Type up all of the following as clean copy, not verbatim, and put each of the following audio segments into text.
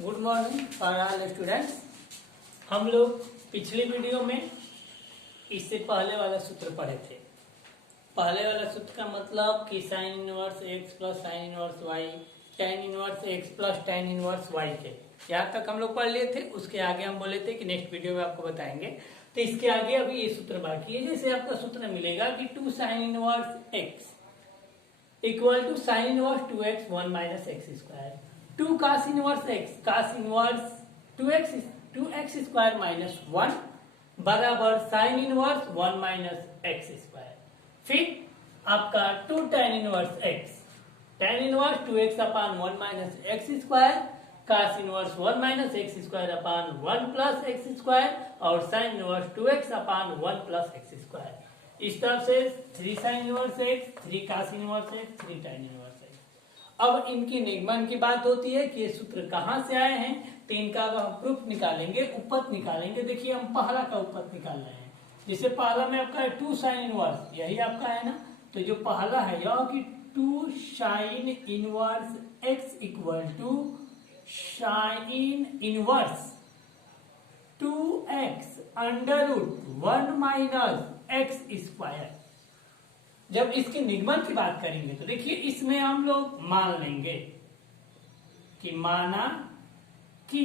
Good morning for all students. हम लोग पिछली वीडियो में इससे पहले वाला सूत्र पढ़े थे। पहले वाला सूत्र का मतलब कि sine inverse x plus sine inverse y, tan inverse x plus tan inverse y के यहाँ तक हम लोग पढ़ लिए थे। उसके आगे हम बोले थे कि नेक्स्ट वीडियो में आपको बताएंगे। तो इसके आगे अभी ये सूत्र बाकी है। जैसे आपका सूत्र मिलेगा कि two sine inverse x equal to sine inverse 2x 1 minus x square, two cos inverse x cos inverse 2x square minus 1 बराबर sine inverse 1 minus x square. फिर आपका two tan inverse x, tan inverse 2x upon 1 minus x square, cos inverse 1 minus x square upon 1 plus x square और sine inverse 2x upon 1 plus x square. इस तरफ से 3 sine inverse x, 3 cos inverse x, 3 tan inverse x. अब इनकी निगमन की बात होती है कि ये सूत्र कहां से आए हैं, तो इनका अगर हम प्रूफ निकालेंगे, उपपद निकालेंगे। देखिए हम पहला का उपपद निकाल रहे हैं। जैसे पहला में आपका है टू साइन इनवर्स, यही आपका है ना। तो जो पहला है यह कि two sine inverse x equal to sine inverse 2x under root 1 minus x square. जब इसके निगमन की बात करेंगे तो देखिए इसमें हम लोग मान लेंगे कि माना कि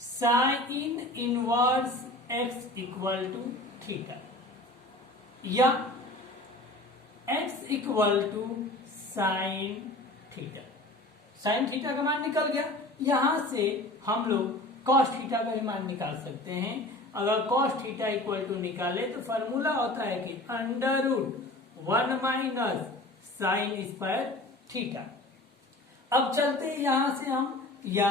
sine inverse x equal to theta या x equal to sine theta. Sine theta का मान निकल गया। यहां से हम लोग कॉस थीटा का भी मान निकाल सकते हैं। अगर कॉस थीटा इक्वल टू निकाले तो फॉर्मूला होता है कि under root 1 minus sine square theta. अब चलते हैं यहां से हम, या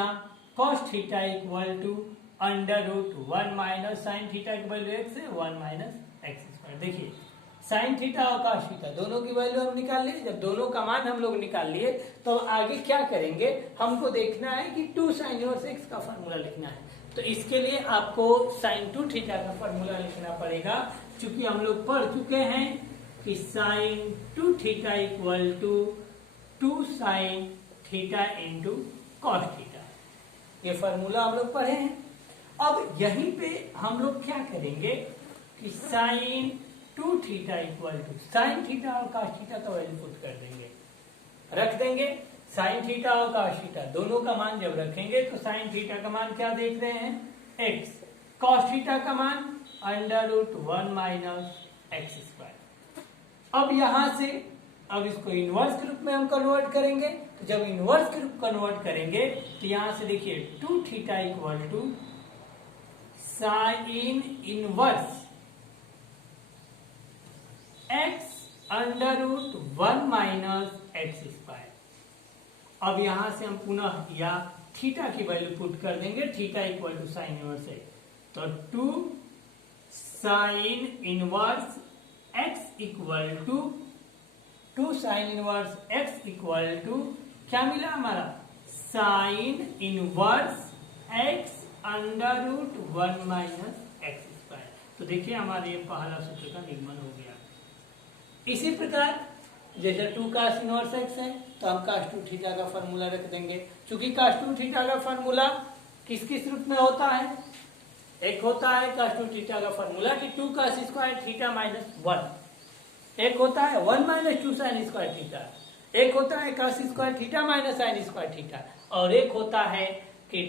cos theta equal to under root 1 minus sine theta की वैल्यू एक्स है, 1 माइनस एक्स स्क्वायर। देखिए साइन थीटा और कॉस थीटा दोनों की वैल्यू हम निकाल लिए। जब दोनों का मान हम लोग निकाल लिए तो आगे क्या करेंगे, हमको देखना है कि टू साइन इनवर्स एक्स का फॉर्मूला लिखना है। तो इसके लिए आपको साइन टू थीटा का फॉर्मूला लिखना पड़ेगा, क्योंकि हम लोग पढ़ चुके हैं कि sine two theta equal to two sine theta into cos theta. ये फॉर्मूला हम लोग पढ़े हैं। अब यहीं पे हम लोग क्या करेंगे कि sine two theta equal to sine theta और कॉस थीटा का वैल्यू पुट कर देंगे, रख देंगे। साइन थीटा और कॉस थीटा दोनों का मान जब रखेंगे तो साइन थीटा का मान क्या देख रहे हैं, एक्स, कॉस थीटा का मान under root 1 minus x square. अब यहां से अब इसको इनवर्स के रूप में हम कन्वर्ट करेंगे। तो जब इनवर्स के रूप कन्वर्ट करेंगे तो यहां से देखिए two theta equal to sine inverse x under root 1 minus x square. अब यहां से हम पुनः या थीटा की वैल्यू पुट कर देंगे, theta equal to sine inverse x. तो two sine inverse x equal to two sine inverse x equal to क्या मिला हमारा, sine inverse x under root 1 minus x square. तो देखिए हमारे ये पहला सूत्र का निगमन हो गया। इसी प्रकार जैसे टू कास इनवर्स एक्स है तो हम कास टू थीटा का फॉर्मूला रख देंगे। क्योंकि कास टू थीटा का फॉर्मूला किस किस रूप में होता है, एक होता है कास टू थीटा का फॉर्मूला कि two cos square theta minus 1, एक होता है 1 minus two sine square theta, एक होता है cos square theta minus sine square theta, और एक होता है कि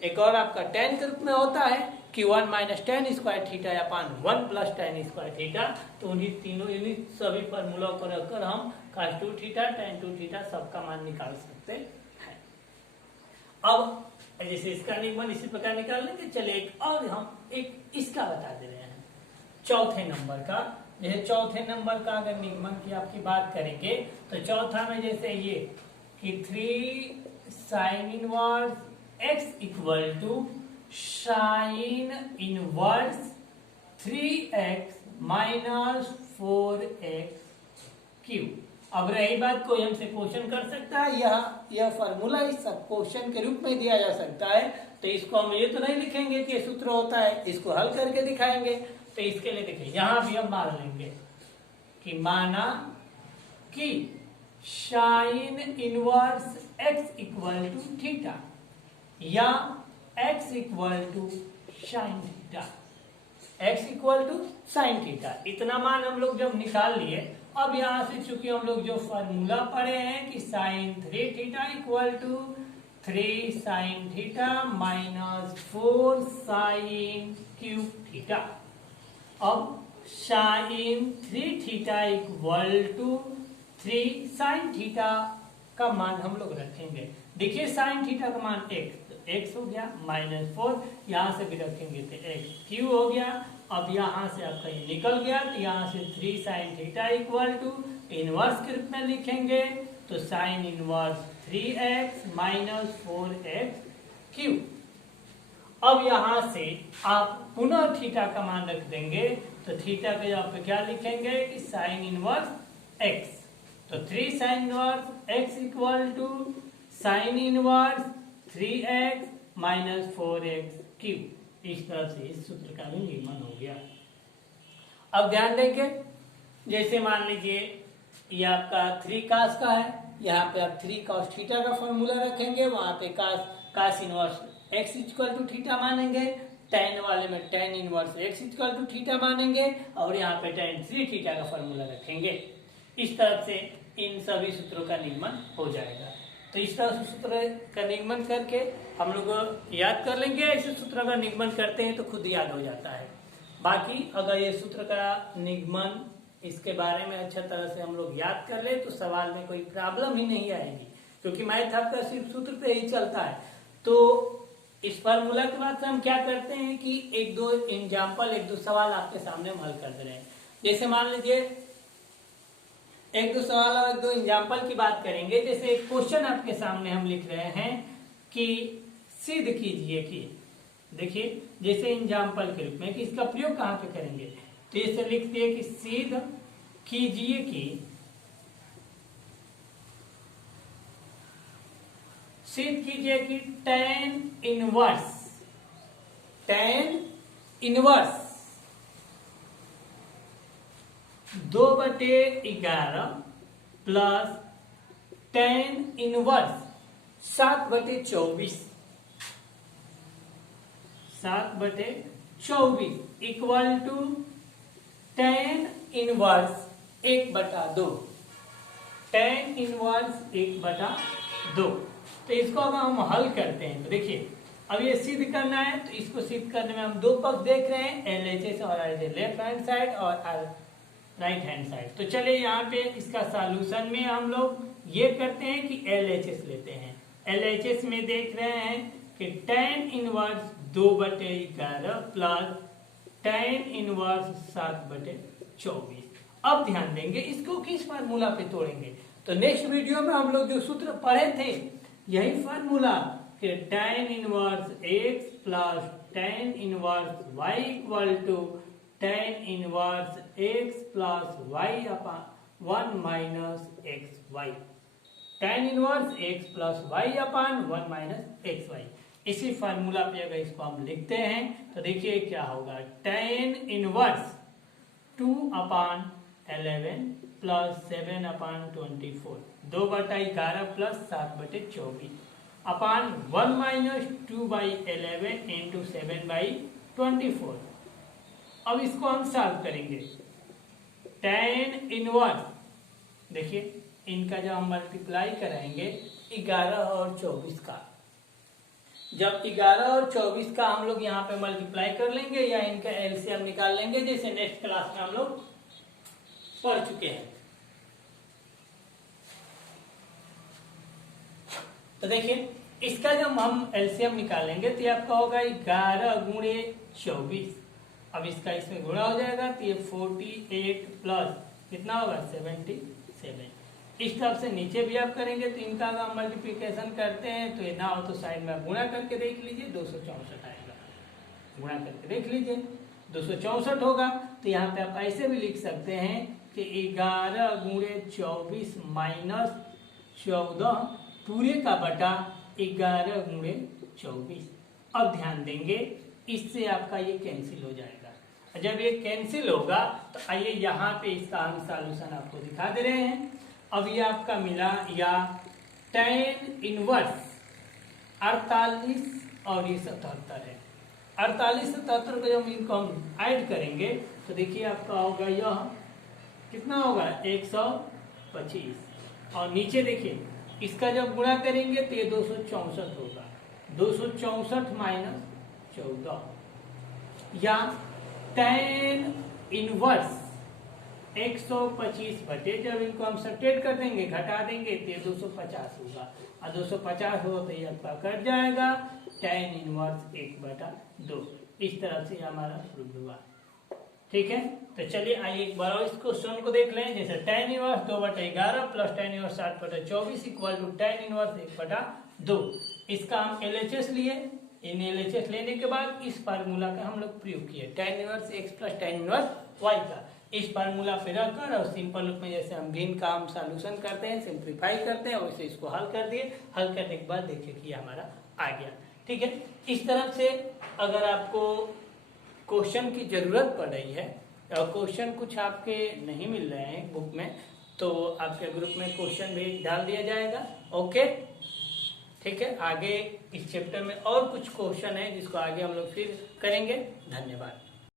एक और आपका टेन के रूप में होता है कि 1 minus tan square theta upon 1 plus tan square theta. तो उन्हीं तीनों इन्हीं सभी फॉर्मूला को रखकर हम cos two theta tan two theta सबका मान निकाल सकते हैं। अब जैसे इसका निगमन इसी प्रकार निकाल लेंगे। चलिए एक और हम एक इसका बता दे रहे हैं, चौथे नंबर का। जैसे चौथे नंबर का अगर निगमन की आपकी बात करेंगे तो चौथा में जैसे ये कि 3 sine inverse x equal to sine inverse 3x minus 4x cube. अब रही बात, कोई हमसे क्वेश्चन कर सकता है, यह फॉर्मूला इस क्वेश्चन के रूप में दिया जा सकता है। तो इसको हम ये तो नहीं लिखेंगे कि सूत्र होता है, इसको हल करके दिखाएंगे। तो इसके लिए देखिए यहां भी हम मान लेंगे कि माना कि sine inverse x equal to theta. या x equal to sine theta, x equal to sine theta. इतना मान हम लोग जब निकाल लिए, अब यहां से चूंकि हम लोग जो फॉर्मूला पढ़े हैं कि sine 3 theta equal to 3 sine theta minus 4 sine cube theta. अब sine 3 theta equal to 3 sine theta का मान हम लोग रखेंगे। देखिए साइन थीटा का मान x, तो x हो गया माइनस 4, यहां से भी रखेंगे तो x क्यू हो गया। अब यहां से आपका ये निकल गया, तो यहां से 3 sine theta equal to inverse के रूप में लिखेंगे, तो sign inverse 3x minus 4x Q. अब यहां से आप पुनः थीटा का मान रख देंगे, तो थीटा के जगह पे क्या लिखेंगे कि साइन इनवर्स x, तो 3 sine inverse x equal to sine inverse 3x minus 4x cube. इस तरह से इस सूत्र का भी निर्माण हो गया। अब ध्यान देंगे, जैसे मान लीजिए ये आपका 3 कास का है, यहाँ पे आप 3 कॉस थीटा का फॉर्मूला रखेंगे, वहां पे cos inverse x equal to theta मानेंगे, tan वाले में tan inverse x equal to theta मानेंगे, और यहाँ पे tan 3 थीटा का फॉर्मूला रखेंगे। इस तरह से इन सभी सूत्रों का निर्माण हो जाएगा। तो इस तरह से सूत्र का निगमन करके हम लोग याद कर लेंगे। ऐसे सूत्र का निगमन करते हैं तो खुद याद हो जाता है। बाकी अगर ये सूत्र का निगमन इसके बारे में अच्छा तरह से हम लोग याद कर ले तो सवाल में कोई प्रॉब्लम ही नहीं आएगी, क्योंकि मैथ आपका सिर्फ सूत्र पे ही चलता है। तो इस फॉर्मूला के बाद से हम क्या करते हैं कि एक दो एग्जाम्पल, एक दो सवाल आपके सामने हम हल कर दे रहे हैं। जैसे मान लीजिए एक दो सवाल और एक दो एग्जाम्पल की बात करेंगे। जैसे एक क्वेश्चन आपके सामने हम लिख रहे हैं कि सिद्ध कीजिए कि, देखिए जैसे एग्जाम्पल के रूप में कि इसका प्रयोग कहाँ पे करेंगे, तो इसे लिखते हैं कि सिद्ध कीजिए कि, सिद्ध कीजिए कि tan inverse 2/11 plus tan inverse 7/24 equal to tan inverse 1/2, tan inverse 1/2। तो इसको अगर हम हल करते हैं तो देखिए अब ये सिद्ध करना है, तो इसको सिद्ध करने में हम दो पक्ष देख रहे हैं, LHS और लेफ्ट हैंड साइड और राइट हैंड साइड। तो चलिए यहाँ पे इसका सॉल्यूशन में हम लोग ये करते हैं कि LHS लेते हैं। LHS में देख रहे हैं कि tan inverse 2/11 plus tan inverse 7/24। अब ध्यान देंगे इसको किस फार्मूला पे तोड़ेंगे, तो नेक्स्ट वीडियो में हम लोग जो सूत्र पढ़े थे यही फार्मूला कि tan inverse x plus tan inverse y equal to tan inverse x plus y upon 1 minus xy, tan inverse x plus y upon 1 minus xy। इसी फार्मूला पे अगर इसको हम लिखते हैं तो देखिए क्या होगा, tan inverse 2/11 plus 7/24, 2/11 plus 7/24 upon 1 minus 2/11 into 7/24। अब इसको हम सॉल्व करेंगे। tan इनवर्स, देखिए इनका जब हम मल्टीप्लाई कराएंगे 11 और 24 का, जब 11 और 24 का हम लोग यहाँ पे मल्टीप्लाई कर लेंगे या इनका एलसीएम निकाल लेंगे, जैसे नेक्स्ट क्लास में हम लोग पढ़ चुके हैं। तो देखिए इसका जब हम एलसीएम निकालेंगे तो ये आपका होगा 11 गुणे 24। अब इसका इसमें गुणा हो जाएगा तो ये 48 प्लस कितना होगा 77। इस तरफ से नीचे भी आप करेंगे तो इनका अगर हम मल्टीप्लीकेशन करते हैं तो ये ना हो तो साइड में गुणा करके देख लीजिए, 264 आएगा। गुणा करके देख लीजिए 264 होगा। तो यहाँ पे आप ऐसे भी लिख सकते हैं कि 11 गुणे 24 माइनस 14 पूरे का बटा 11 गुणे 24। अब ध्यान देंगे इससे आपका ये कैंसिल हो जाएगा। जब ये कैंसिल होगा तो आइए यहाँ पे इसका हम सॉल्यूशन आपको दिखा दे रहे हैं। अब ये आपका मिला या tan इनवर्स 48 और ये 77 है। 48 77 को जब इनको हम ऐड करेंगे तो देखिए आपका होगा यह कितना होगा 125 और नीचे देखिए इसका जब गुणा करेंगे तो ये 264 होगा। 264 माइनस 14 या tan इनवर्स 125 बटे जब इनको हम सब्ट्रैक्ट कर देंगे घटा देंगे तो ये 250 होगा और 250 हो तो ये आपका कट जाएगा tan इनवर्स 1/2। इस तरह से हमारा प्रूफ हुआ। ठीक है, तो चलिए आइए एक बार और इस क्वेश्चन को देख लें। जैसे tan inverse 2/11 plus tan inverse 8/24 equal to tan inverse 1/2। इसका हम LHS लिए, इन LHS लेने के बाद इस फार्मूला का हम लोग प्रयोग किए tan inverse x plus tan inverse y का। इस फार्मूला पे रखकर और सिंपल रूप में जैसे हम भिन्न का हम सॉल्यूशन करते हैं, सिंप्लीफाई करते हैं, वैसे इसको हल कर दिए। हल करने के बाद देखिए कि हमारा आ गया। ठीक है, इस तरह से अगर आपको क्वेश्चन की जरूरत पड़ रही है और क्वेश्चन कुछ आपके नहीं मिल रहे हैं बुक में तो आपके ग्रुप में क्वेश्चन भी डाल दिया जाएगा। ओके, ठीक है, आगे इस चैप्टर में और कुछ क्वेश्चन है जिसको आगे हम लोग फिर करेंगे। धन्यवाद।